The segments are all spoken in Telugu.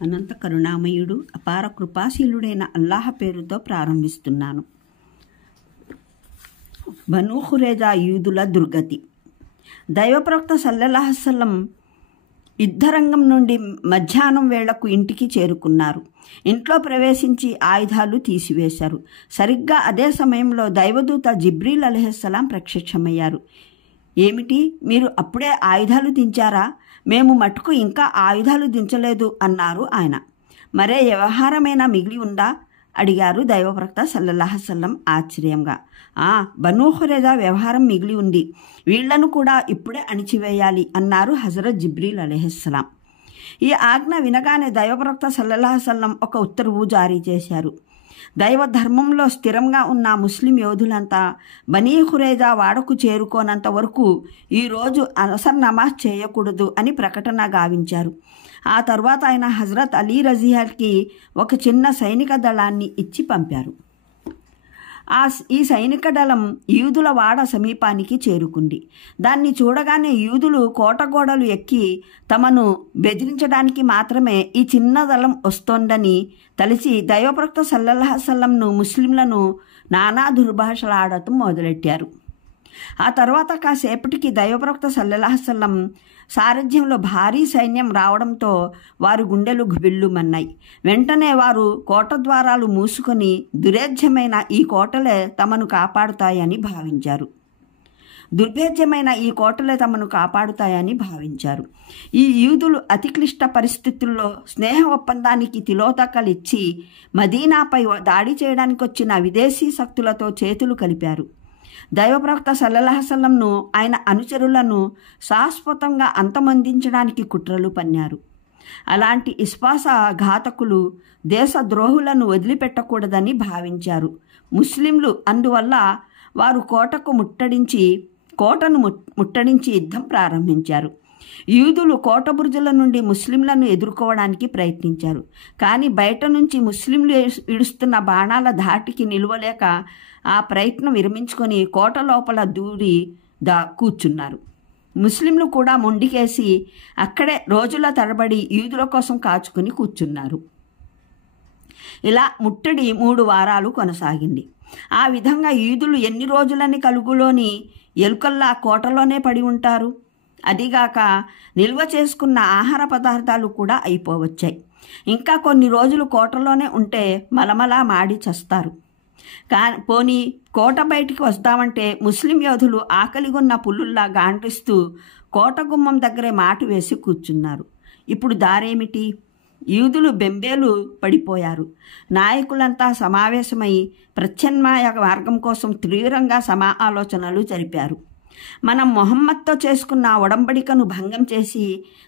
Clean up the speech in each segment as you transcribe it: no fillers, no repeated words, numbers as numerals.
అనంత కరుణామయుడు అపార కృపాశీలుడైన అల్లాహ్ పేరుతో ప్రారంభిస్తున్నాను. బనూ ఖురేజా యూదుల దుర్గతి. దైవప్రవక్త సల్లల్లాహు అలైహి వసల్లం యుద్ధరంగం నుండి మధ్యాహ్నం వేళకు ఇంటికి చేరుకున్నారు. ఇంట్లో ప్రవేశించి ఆయుధాలు తీసివేశారు. సరిగ్గా అదే సమయంలో దైవదూత జిబ్రీల్ అలైహిస్సలాం ప్రత్యక్షమయ్యారు. ఏమిటి, మీరు అప్పుడే ఆయుధాలు దించారా? మేము మటుకు ఇంకా ఆయుధాలు దించలేదు అన్నారు ఆయన. మరే వ్యవహారమైనా మిగిలి ఉందా అడిగారు దైవప్రవక్త సల్లల్లాహు అలైహి వసల్లం ఆశ్చర్యంగా. బనూ ఖురేజా వ్యవహారం మిగిలి ఉంది, వీళ్లను కూడా ఇప్పుడే అణిచివేయాలి అన్నారు హజరత్ జిబ్రీల్ అలైహిస్సలాం. ఈ ఆజ్ఞ వినగానే దైవప్రవక్త సల్లల్లాహు అలైహి వసల్లం ఒక ఉత్తర్వు జారీ చేశారు. దైవ ధర్మంలో స్థిరంగా ఉన్న ముస్లిం యోధులంతా బనీ ఖురేజా వాడకు చేరుకోనంత వరకు ఈరోజు అసర్ నమాజ్ చేయకూడదు అని ప్రకటన గావించారు. ఆ తర్వాత ఆయన హజరత్ అలీ రజియాల్కి ఒక చిన్న సైనిక దళాన్ని ఇచ్చి పంపారు. ఈ సైనిక దళం యూదుల వాడ సమీపానికి చేరుకుంది. దాన్ని చూడగానే యూదులు కోటగోడలు ఎక్కి తమను బెదిరించడానికి మాత్రమే ఈ చిన్న దళం వస్తోందని తలిచి దైవప్రవక్త సల్లల్లాహు అలైహి వసల్లంను ముస్లింలను నానా దుర్భాషలాడటం మొదలెట్టారు. ఆ తర్వాత కాసేపటికి దైవప్రవక్త సల్లల్లాహు అలైహి వసల్లం సారథ్యంలో భారీ సైన్యం రావడంతో వారి గుండెలు గుబిల్లుమన్నాయి. వెంటనే వారు కోట ద్వారాలు మూసుకొని దుర్భేద్యమైన ఈ కోటలే తమను కాపాడుతాయని భావించారు. ఈ యూదులు అతి క్లిష్ట పరిస్థితుల్లో స్నేహ ఒప్పందానికి తిలోదకలిచ్చి మదీనాపై దాడి చేయడానికి వచ్చిన విదేశీ శక్తులతో చేతులు కలిపారు. దైవప్రవక్త సల్లల్లాహు అలైహి వసల్లంను ఆయన అనుచరులను శాశ్వతంగా అంతమొందించడానికి కుట్రలు పన్నారు. అలాంటి విశ్వాస ఘాతకులు దేశద్రోహులను వదిలిపెట్టకూడదని భావించారు ముస్లింలు. అందువల్ల వారు కోటను ముట్టడించి యుద్ధం ప్రారంభించారు. యూదులు కోట బురుజుల నుండి ముస్లింలను ఎదుర్కోవడానికి ప్రయత్నించారు. కానీ బయట నుంచి ముస్లింలు విడుస్తున్న బాణాల ధాటికి నిలువలేక ఆ ప్రయత్నం విరమించుకొని కోట లోపల దూరి కూర్చున్నారు. ముస్లింలు కూడా మొండికేసి అక్కడే రోజుల తరబడి యూదుల కోసం కాచుకుని కూర్చున్నారు. ఇలా ముట్టడి 3 వారాలు కొనసాగింది. ఆ విధంగా యూదులు ఎన్ని రోజులని కలుగులోని ఎలుకల్లా కోటలోనే పడి ఉంటారు. అదిగాక నిల్వ చేసుకున్న ఆహార పదార్థాలు కూడా అయిపోవచ్చాయి. ఇంకా కొన్ని రోజులు కోటలోనే ఉంటే మలమలా మాడి చస్తారు. పోనీ కోట బయటికి వస్తామంటే ముస్లిం యోధులు ఆకలిగొన్న పుల్లుల్లా గాండ్రిస్తూ కోట గుమ్మం దగ్గరే మాటు వేసి కూర్చున్నారు. ఇప్పుడు దారేమిటి? యూదులు బెంబేలు పడిపోయారు. నాయకులంతా సమావేశమై ప్రత్యామ్నాయ మార్గం కోసం తీవ్రంగా ఆలోచనలు జరిపారు. మనం మొహమ్మద్తో చేసుకున్న ఒడంబడికను భంగం చేసి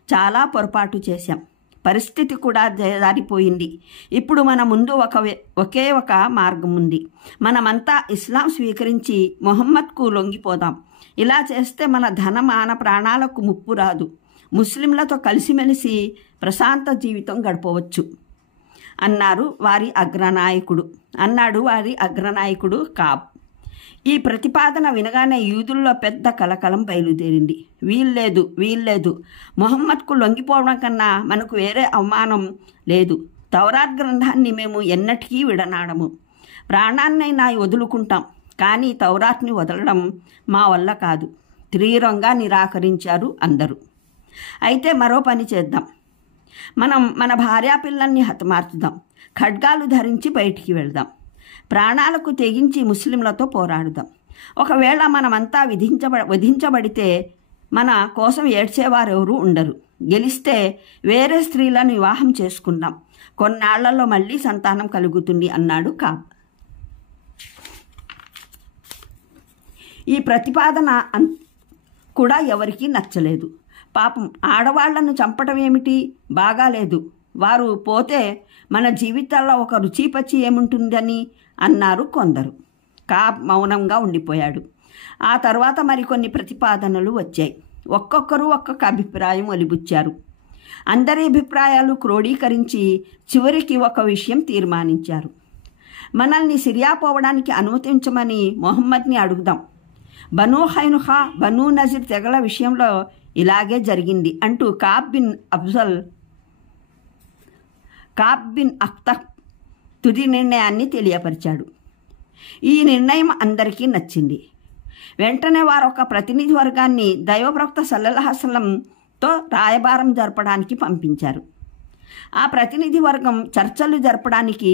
చాలా పొరపాటు చేశాం. పరిస్థితి కూడా జారిపోయింది. ఇప్పుడు మన ముందు ఒకే ఒక మార్గం ఉంది. మనమంతా ఇస్లాం స్వీకరించి మొహమ్మద్కు లొంగిపోదాం. ఇలా చేస్తే మన ధనమాన ప్రాణాలకు ముప్పు రాదు. ముస్లింలతో కలిసిమెలిసి ప్రశాంత జీవితం గడపవచ్చు అన్నాడు వారి అగ్రనాయకుడు కాబ్. ఈ ప్రతిపాదన వినగానే యూదుల్లో పెద్ద కలకలం బయలుదేరింది. వీల్లేదు, మొహమ్మద్కు లొంగిపోవడం కన్నా మనకు వేరే అవమానం లేదు. తౌరాత్ గ్రంథాన్ని మేము ఎన్నటికీ విడనాడము. ప్రాణాన్నైనా వదులుకుంటాం, కానీ తౌరాత్ని వదలడం మా వల్ల కాదు. తీవ్రంగా నిరాకరించారు అందరూ. అయితే మరో పని చేద్దాం. మనం మన భార్యాపిల్లల్ని హతమార్చుదాం. ఖడ్గాలు ధరించి బయటికి వెళ్దాం. ప్రాణాలకు తెగించి ముస్లింలతో పోరాడుదాం. ఒకవేళ మనమంతా వధించబడితే మన కోసం ఏడ్చేవారెవరూ ఉండరు. గెలిస్తే వేరే స్త్రీలను వివాహం చేసుకుందాం. కొన్నాళ్లలో మళ్ళీ సంతానం కలుగుతుంది అన్నాడు కాబ్. ఈ ప్రతిపాదన కూడా ఎవరికీ నచ్చలేదు. పాపం, ఆడవాళ్లను చంపటం ఏమిటి, బాగాలేదు. వారు పోతే మన జీవితాల్లో ఒక రుచిపచ్చి ఏముంటుందని అన్నారు కొందరు. కాబ్ మౌనంగా ఉండిపోయాడు. ఆ తర్వాత మరికొన్ని ప్రతిపాదనలు వచ్చాయి. ఒక్కొక్కరు ఒక్కొక్క అభిప్రాయం వెలిబుచ్చారు. అందరి అభిప్రాయాలు క్రోడీకరించి చివరికి ఒక విషయం తీర్మానించారు. మనల్ని సిరియా పోవడానికి అనుమతించమని మొహమ్మద్ని అడుగుదాం. బనూ ఖైనుఖా, బనూ నజీర్ తెగల విషయంలో ఇలాగే జరిగింది అంటూ Kaab bin Afzal Kaab bin Akhtab తుది నిర్ణయాన్ని తెలియపరిచాడు. ఈ నిర్ణయం అందరికీ నచ్చింది. వెంటనే వారు ఒక ప్రతినిధి వర్గాన్ని దైవప్రవక్త సల్లల్లాహు అలైహి వసల్లంతో రాయబారం జరపడానికి పంపించారు. ఆ ప్రతినిధి వర్గం చర్చలు జరపడానికి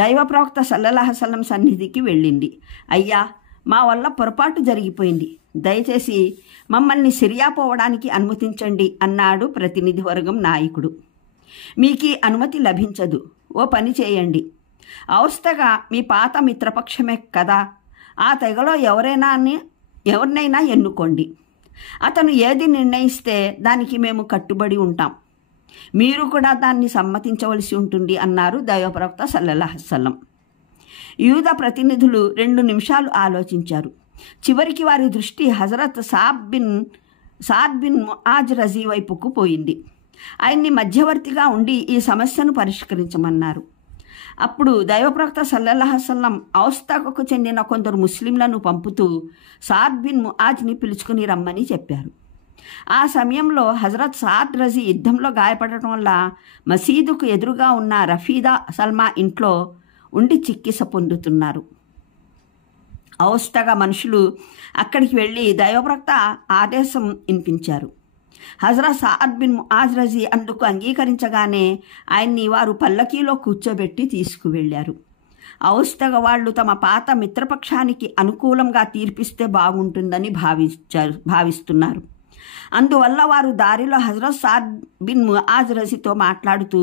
దైవప్రవక్త సల్లల్లాహు అలైహి వసల్లం సన్నిధికి వెళ్ళింది. అయ్యా, మా వల్ల పొరపాటు జరిగిపోయింది, దయచేసి మమ్మల్ని సిరియా పోవడానికి అనుమతించండి అన్నాడు ప్రతినిధి వర్గం నాయకుడు. మీకు అనుమతి లభించదు. ఓ పని చేయండి, ఔస్తగా మీ పాత మిత్రపక్షమే కదా, ఆ తెగలో ఎవరినైనా ఎన్నుకోండి. అతను ఏది నిర్ణయిస్తే దానికి మేము కట్టుబడి ఉంటాం. మీరు కూడా దాన్ని సమ్మతించవలసి ఉంటుంది అన్నారు దైవప్రవక్త సల్లల్లాహు అలైహి వసల్లం. యూదా ప్రతినిధులు 2 నిమిషాలు ఆలోచించారు. చివరికి వారి దృష్టి హజరత్ సాద్ బిన్ ముఆజ్ రజీ వైపుకు పోయింది. ఆయన్ని మధ్యవర్తిగా ఉండి ఈ సమస్యను పరిష్కరించమన్నారు. అప్పుడు దైవప్రవక్త సల్లల్లాహు అలైహి వసల్లం ఔస్తాకు చెందిన కొందరు ముస్లింలను పంపుతూ సాద్ బిన్ ముఆజ్ని పిలుచుకుని రమ్మని చెప్పారు. ఆ సమయంలో హజరత్ సాద్ రజీ యుద్ధంలో గాయపడటం వల్ల మసీదుకు ఎదురుగా ఉన్న రఫీదా సల్మా ఇంట్లో ఉండి చికిత్స పొందుతున్నారు. ఔస్తగా మనుషులు అక్కడికి వెళ్ళి దైవప్రవక్త ఆదేశం వినిపించారు. హజరత్ సాద్ బిన్ ముఆజ్ రజీ అందుకు అంగీకరించగానే ఆయన్ని వారు పల్లకీలో కూర్చోబెట్టి తీసుకువెళ్లారు. ఔస్తగ వాళ్ళు తమ పాత మిత్రపక్షానికి అనుకూలంగా తీర్పిస్తే బాగుంటుందని భావిస్తున్నారు. అందువల్ల వారు దారిలో హజరత్ సాద్ బిన్ ముఆజ్ రజీతో మాట్లాడుతూ,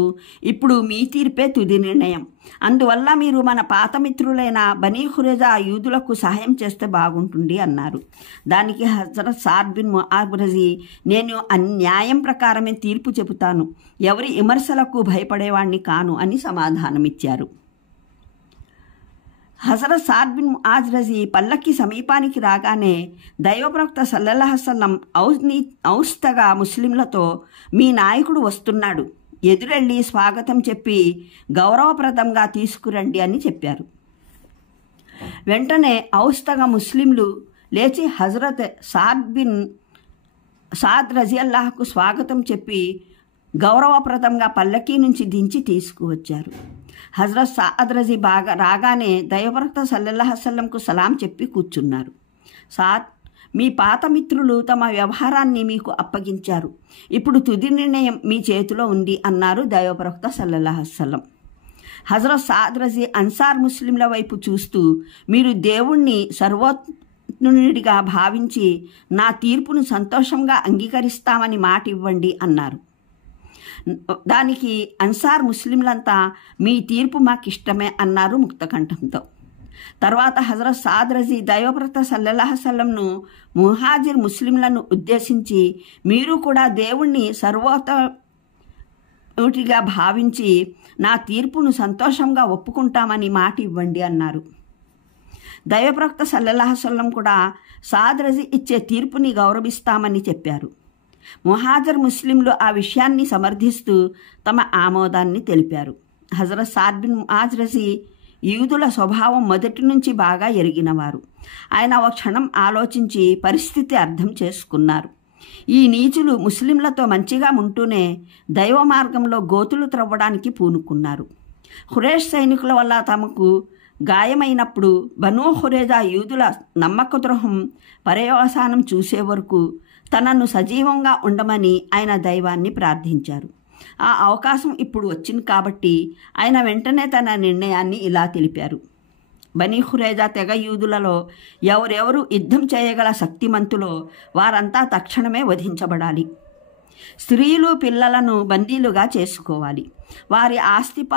ఇప్పుడు మీ తీర్పే తుది నిర్ణయం, అందువల్ల మీరు మన పాత మిత్రులైన బనీ ఖురైజా యూదులకు సహాయం చేస్తే బాగుంటుంది అన్నారు. దానికి హజరత్ సాద్ బిన్ ముఆజ్ రజీ, నేను న్యాయం ప్రకారమే తీర్పు చెబుతాను, ఎవరి విమర్శలకు భయపడేవాణ్ణి కాను అని సమాధానమిచ్చారు. హజరత్ సాద్ బిన్ ముఆజ్ రజీ పల్లకి సమీపానికి రాగానే దైవప్రవక్త సల్లల్లాహు అలైహి వసల్లం ఔస్తగా ముస్లింలతో, మీ నాయకుడు వస్తున్నాడు, ఎదురెళ్ళి స్వాగతం చెప్పి గౌరవప్రదంగా తీసుకురండి అని చెప్పారు. వెంటనే ఔస్తగా ముస్లింలు లేచి హజరత్ సాద్ రజియల్లాహకు స్వాగతం చెప్పి గౌరవప్రదంగా పల్లకీ నుంచి దించి తీసుకువచ్చారు. హజరత్ సాద్ రజీ రాగానే దైవప్రవక్త సల్లల్లాహు అలైహి వసల్లంకు సలాం చెప్పి కూర్చున్నారు. సాద్, మీ పాత మిత్రులు తమ వ్యవహారాన్ని మీకు అప్పగించారు, ఇప్పుడు తుది నిర్ణయం మీ చేతిలో ఉంది అన్నారు దైవప్రవక్త సల్లల్లాహు అలైహి వసల్లం. హజరత్ సాద్ రజీ అన్సార్ ముస్లింల వైపు చూస్తూ, మీరు దేవుణ్ణి సర్వోన్నతుడిగా భావించి నా తీర్పును సంతోషంగా అంగీకరిస్తామని మాట ఇవ్వండి అన్నారు. దానికి అన్సార్ ముస్లింలంతా, మీ తీర్పు మాకిష్టమే అన్నారు ముక్తకంఠంతో. తర్వాత హజరత్ సాద్ రజీ దైవప్రవక్త సల్లల్లాహు అలైహి వసల్లంను ముహాజిర్ ముస్లింలను ఉద్దేశించి, మీరు కూడా దేవుణ్ణి సర్వోన్నతుడిగా భావించి నా తీర్పును సంతోషంగా ఒప్పుకుంటామని మాట ఇవ్వండి అన్నారు. దైవప్రవక్త సల్లల్లాహు అలైహి వసల్లం కూడా సాద్ రజీ ఇచ్చే తీర్పుని గౌరవిస్తామని చెప్పారు. ముహాజిర్ ముస్లింలు ఆ విషయాన్ని సమర్థిస్తూ తమ ఆమోదాన్ని తెలిపారు. హజరత్ సాద్ బిన్ ముఆజ్ రజీ యూదుల స్వభావం మొదటి నుంచి బాగా ఎరిగినవారు. ఆయన ఒక క్షణం ఆలోచించి పరిస్థితి అర్థం చేసుకున్నారు. ఈ నీచులు ముస్లింలతో మంచిగా ఉంటూనే దైవ మార్గంలో గోతులు త్రవ్వడానికి పూనుకున్నారు. ఖురేష్ సైనికుల వల్ల తమకు గాయమైనప్పుడు బనూ ఖురైజా యూదుల నమ్మకద్రోహం పర్యవసానం చూసే వరకు తనను సజీవంగా ఉండమని ఆయన దైవాన్ని ప్రార్థించారు. ఆ అవకాశం ఇప్పుడు వచ్చింది కాబట్టి ఆయన వెంటనే తన నిర్ణయాన్ని ఇలా తెలిపారు. బనీ ఖురైజా తెగ యూదులలో ఎవరెవరు యుద్ధం చేయగల శక్తిమంతులో వారంతా తక్షణమే వధించబడాలి. స్త్రీలు పిల్లలను బందీలుగా చేసుకోవాలి. వారి ఆస్తిపాస్తులు